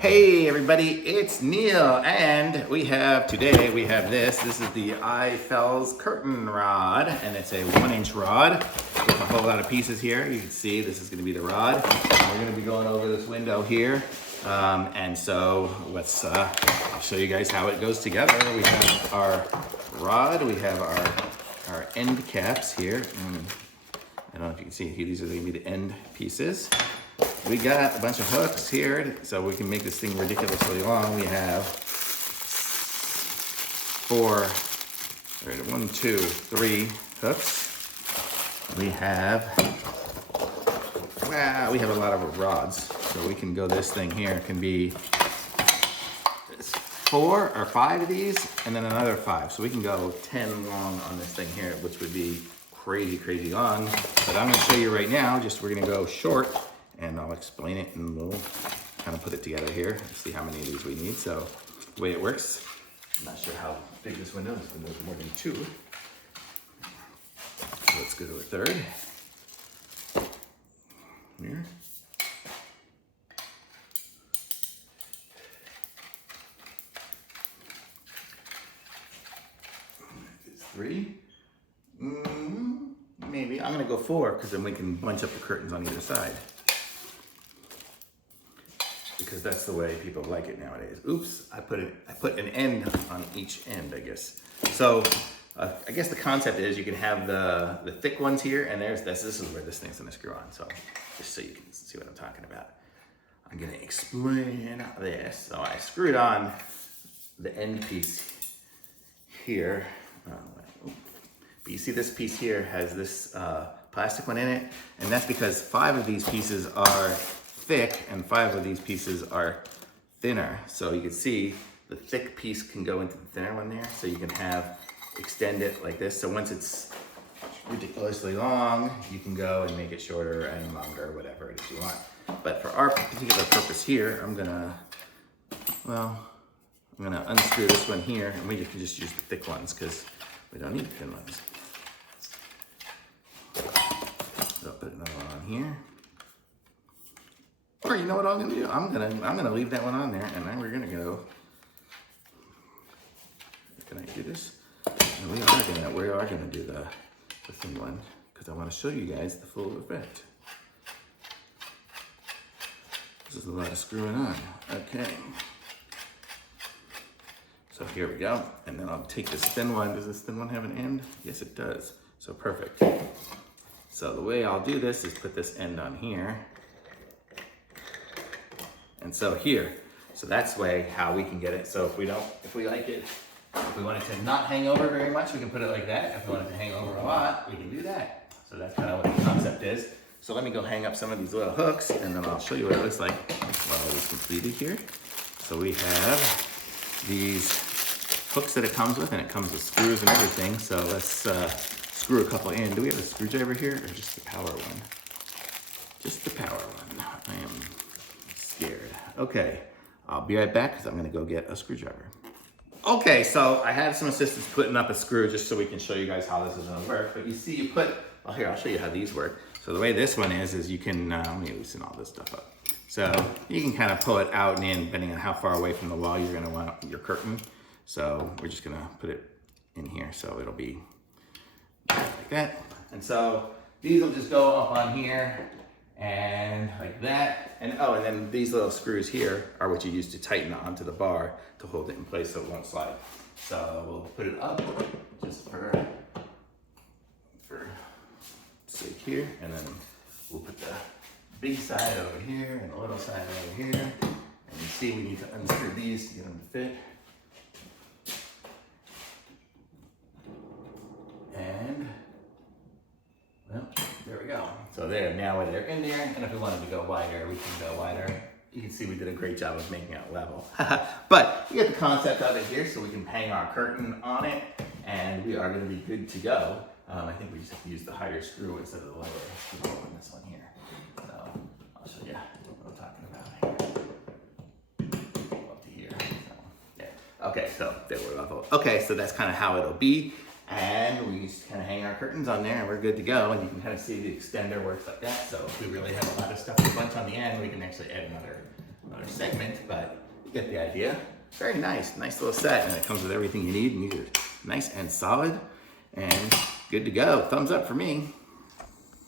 Hey everybody, it's Neil, and we have this is the IFELS curtain rod, and it's a 1-inch rod with a whole lot of pieces here. You can see this is going to be the rod. We're going to be going over this window here, and so let's I'll show you guys how it goes together. We have our rod, we have our end caps here. I don't know if you can see here, these are going to be the end pieces. We got a bunch of hooks here, so we can make this thing ridiculously long. We have 3 hooks. We have a lot of rods. So we can go, this thing here can be 4 or 5 of these, and then another 5. So we can go 10 long on this thing here, which would be crazy long. But I'm gonna show you right now, we're gonna go short, and I'll explain it, and we'll kind of put it together here and see how many of these we need. So the way it works, I'm not sure how big this window is. This window is more than 2. So let's go to a third. Here. It's 3. Maybe I'm gonna go 4, because then we can bunch up the curtains on either side. Because that's the way people like it nowadays. Oops, I put an end on each end, I guess. So I guess the concept is you can have the thick ones here, and this is where this thing's gonna screw on. So just so you can see what I'm talking about. I'm gonna explain this. So I screwed on the end piece here. But you see this piece here has this plastic one in it, and that's because 5 of these pieces are thick and 5 of these pieces are thinner. So you can see the thick piece can go into the thinner one there, so you can extend it like this. So once it's ridiculously long, you can go and make it shorter and longer, whatever it is you want. But for our particular purpose here, I'm gonna unscrew this one here, and we can just use the thick ones because we don't need the thin ones. So I'll put another one on here. Or you know what I'm gonna do? I'm gonna leave that one on there, and then we're gonna go. Can I do this? And we are gonna do the thin one, because I want to show you guys the full effect. This is a lot of screwing on. Okay. So here we go, and then I'll take this thin one. Does this thin one have an end? Yes, it does. So perfect. So the way I'll do this is put this end on here. And so here, so that's how we can get it. So if we like it, if we want it to not hang over very much, we can put it like that. If we want it to hang over a lot, we can do that. So that's kind of what the concept is. So let me go hang up some of these little hooks, and then I'll show you what it looks like while it is completed here. So we have these hooks that it comes with, and it comes with screws and everything. So let's screw a couple in. Do we have a screwdriver here, or just the power one? Just the power one. I am scared. Okay, I'll be right back because I'm gonna go get a screwdriver. Okay, so I had some assistants putting up a screw just so we can show you guys how this is gonna work. But you see, well, here, I'll show you how these work. So the way this one is you can, let me loosen all this stuff up. So you can kind of pull it out and in depending on how far away from the wall you're gonna want your curtain. So we're just gonna put it in here so it'll be like that. And so these will just go up on here and like that. And and then these little screws here are what you use to tighten onto the bar to hold it in place so it won't slide. So we'll put it up just for sake here, and then we'll put the big side over here and the little side over here. And you see we need to unscrew these to get them to fit. And well, there we go. So now they're in there, and if we wanted to go wider, we can go wider. You can see we did a great job of making it level. But you get the concept of it here, so we can hang our curtain on it, and we are gonna be good to go. I think we just have to use the higher screw instead of the lower screw on this one here. So I'll show you what I'm talking about here. Up to here. So, yeah. Okay, so there we're level. Okay, so that's kind of how it'll be. And we just kind of hang our curtains on there and we're good to go. And you can kind of see the extender works like that. So if we really have a lot of stuff to bunch on the end, we can actually add another another segment, but you get the idea. Very nice, nice little set, and it comes with everything you need, and these are nice and solid and good to go. Thumbs up for me.